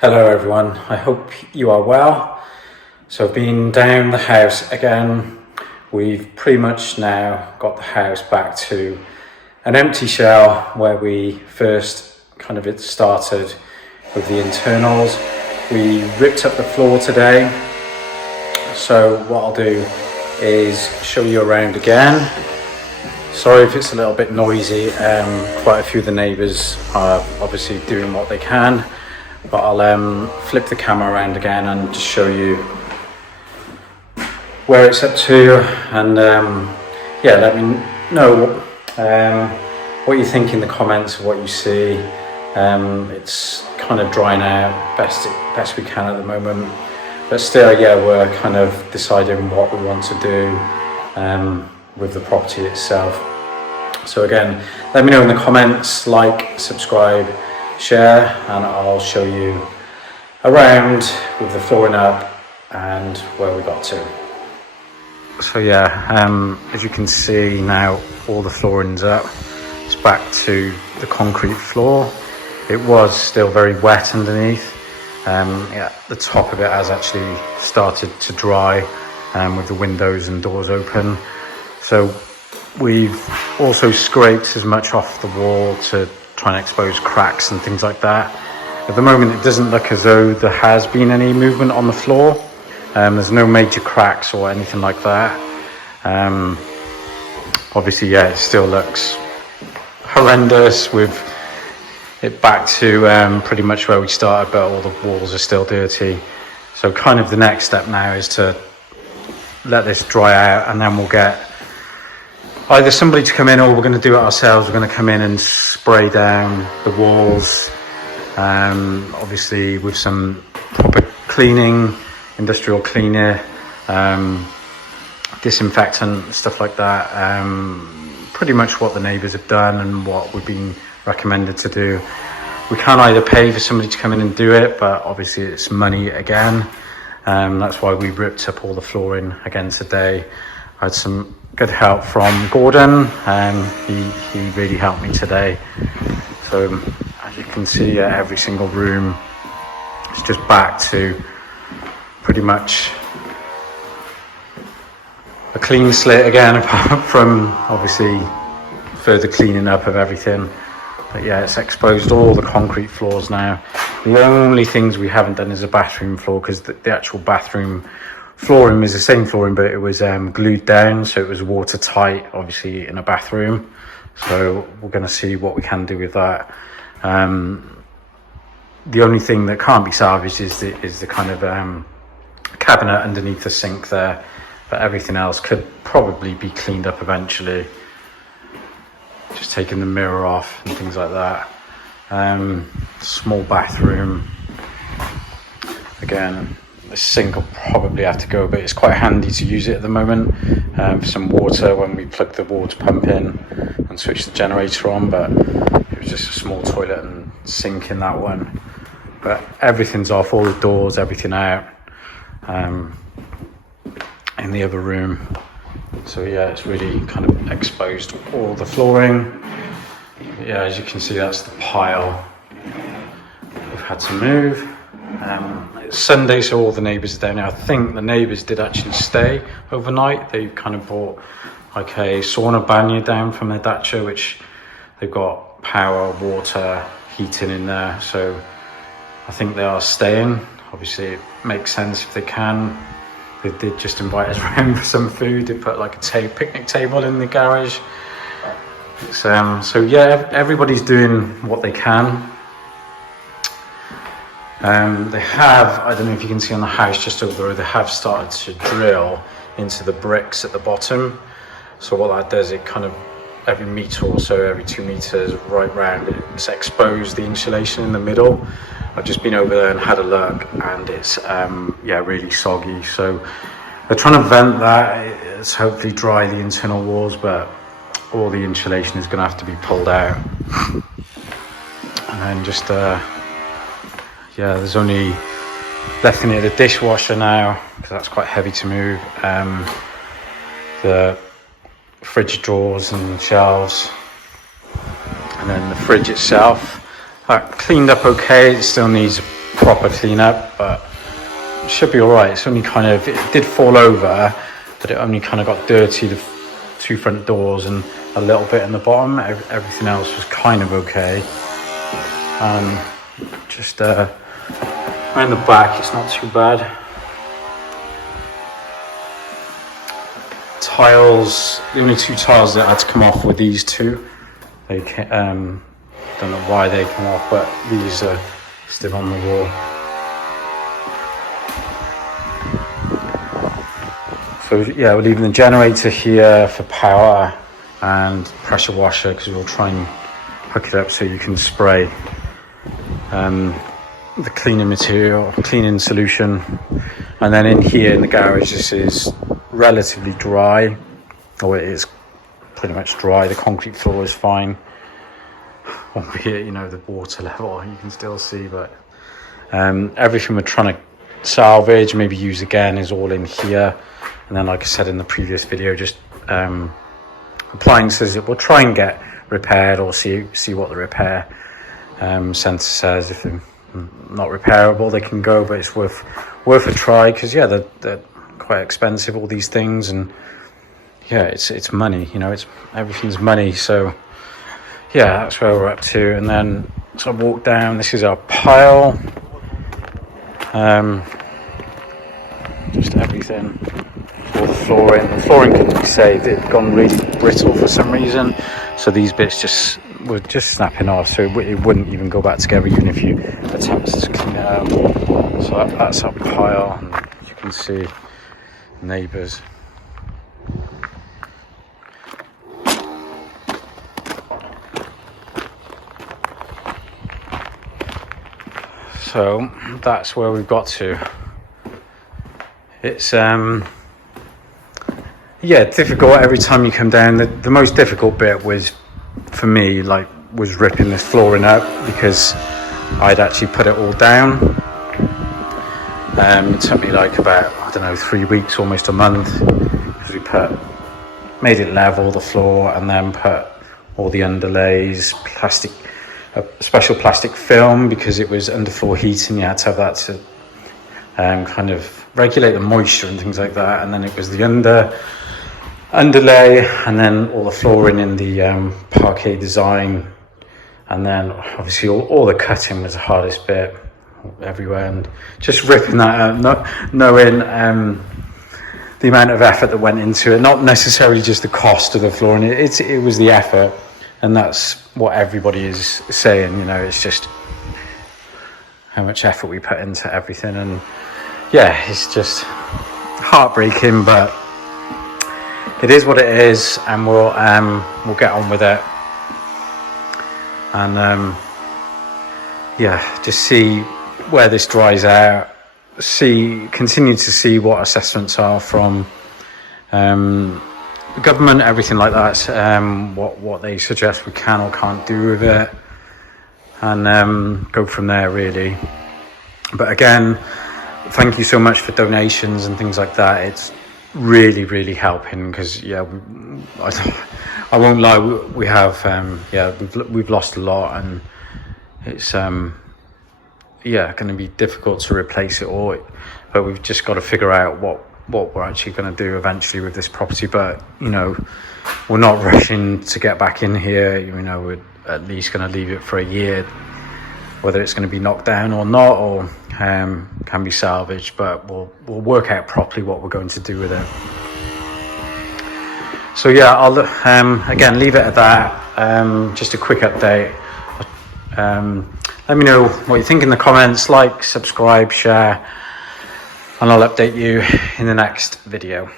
Hello everyone, I hope you are well. So I've been down the house again. We've pretty much now got the house back to an empty shell where we first kind of started with the internals. We ripped up the floor today. So what I'll do is show you around again. Sorry if it's a little bit noisy. Quite a few of the neighbours are obviously doing what they can. But I'll flip the camera around again and just show you where it's up to, and yeah, let me know what you think in the comments of what you see. It's kind of drying out best we can at the moment, but still, yeah, we're kind of deciding what we want to do with the property itself. So again, let me know in the comments, like, subscribe, share, and I'll show you around with the flooring up and where we got to. So yeah, as you can see now, all the flooring's up. It's back to the concrete floor. It was still very wet underneath. Yeah, the top of it has actually started to dry with the windows and doors open. So we've also scraped as much off the wall to try and expose cracks and things like that. At the moment it doesn't look as though there has been any movement on the floor. There's no major cracks or anything like that. Obviously, yeah, it still looks horrendous with it back to pretty much where we started, but all the walls are still dirty. So kind of the next step now is to let this dry out, and then we'll get either somebody to come in, or we're going to do it ourselves. We're going to come in and spray down the walls, obviously with some proper cleaning, industrial cleaner, disinfectant, stuff like that. Pretty much what the neighbours have done and what we've been recommended to do. We can either pay for somebody to come in and do it, but obviously it's money again. That's why we ripped up all the flooring again today. I had some good help from Gordon, and he really helped me today. So as you can see, every single room is just back to pretty much a clean slate again, apart from obviously further cleaning up of everything. But yeah, it's exposed all the concrete floors now. The only things we haven't done is a bathroom floor, because the actual bathroom flooring is the same flooring, but it was glued down, so it was watertight, obviously, in a bathroom. So we're going to see what we can do with that. The only thing that can't be salvaged is the kind of cabinet underneath the sink there, but everything else could probably be cleaned up eventually. Just taking the mirror off and things like that. Small bathroom. Again, the sink will probably have to go, but it's quite handy to use it at the moment for some water when we plug the water pump in and switch the generator on. But it was just a small toilet and sink in that one. But everything's off, all the doors, everything out in the other room. So yeah, it's really kind of exposed all the flooring. Yeah, as you can see, that's the pile we've had to move. It's Sunday, so all the neighbours are down now. I think the neighbours did actually stay overnight. They kind of brought like a sauna banya down from their dacha, which they've got power, water, heating in there. So I think they are staying. Obviously it makes sense if they can. They did just invite us around for some food. They put like a picnic table in the garage. So yeah, everybody's doing what they can. They have, I don't know if you can see on the house just over there, they have started to drill into the bricks at the bottom. So what that does, it kind of, every metre or so, every 2 metres right round, it's exposed the insulation in the middle. I've just been over there and had a look, and it's yeah, really soggy. So they're trying to vent that. It's hopefully dry the internal walls, but all the insulation is going to have to be pulled out. And then just yeah, there's only left in here the dishwasher now, because that's quite heavy to move. The fridge drawers and shelves, and then the fridge itself. That cleaned up okay. It still needs proper clean up, but it should be all right. It's only kind of, it did fall over, but it only kind of got dirty, the 2 front doors and a little bit in the bottom. Everything else was kind of okay. Just around the back, it's not too bad. Tiles, the only 2 tiles that had to come off were these 2. They don't know why they come off, but these are still on the wall. So yeah, we're leaving the generator here for power and pressure washer, because we'll try and hook it up so you can spray the cleaning material, cleaning solution. And then in here in the garage, this is relatively dry, or it is pretty much dry. The concrete floor is fine, albeit, you know, the water level you can still see, but everything we're trying to salvage, maybe use again, is all in here. And then, like I said in the previous video, just appliances that we'll try and get repaired, or see what the repair centre says. If they're not repairable, they can go, but it's worth a try, because yeah, they're quite expensive, all these things, and yeah, it's money, you know, everything's money. So yeah, that's where we're up to. And then so I walk down, this is our pile, just everything, all the flooring couldn't be saved, it had gone really brittle for some reason, so these bits were just snapping off, so it wouldn't even go back together even if you attempted to clean it up. So that's our pile, and you can see neighbours. So that's where we've got to. It's yeah, difficult every time you come down. The most difficult bit was, for me, was ripping this flooring up, because I'd actually put it all down. It took me about, I don't know, 3 weeks, almost a month, because we made it level, the floor, and then put all the underlays, special plastic film, because it was underfloor heating. You had to have that to kind of regulate the moisture and things like that. And then it was the underlay, and then all the flooring in the parquet design, and then obviously all the cutting was the hardest bit everywhere, and just ripping that out, knowing the amount of effort that went into it, not necessarily just the cost of the flooring, it was the effort. And that's what everybody is saying, you know, it's just how much effort we put into everything. And yeah, it's just heartbreaking, but it is what it is, and we'll get on with it. And yeah, just see where this dries out, continue to see what assessments are from the government, everything like that, what they suggest we can or can't do with it, and go from there, really. But again, thank you so much for donations and things like that. It's really, really helping, because yeah, I won't lie, we have yeah, we've lost a lot, and it's yeah, going to be difficult to replace it all, but we've just got to figure out what we're actually going to do eventually with this property. But you know, we're not rushing to get back in here. You know, we're at least going to leave it for a year, whether it's going to be knocked down or not, or can be salvaged, but we'll work out properly what we're going to do with it. So yeah, I'll again leave it at that. Just a quick update. Let me know what you think in the comments, like, subscribe, share, and I'll update you in the next video.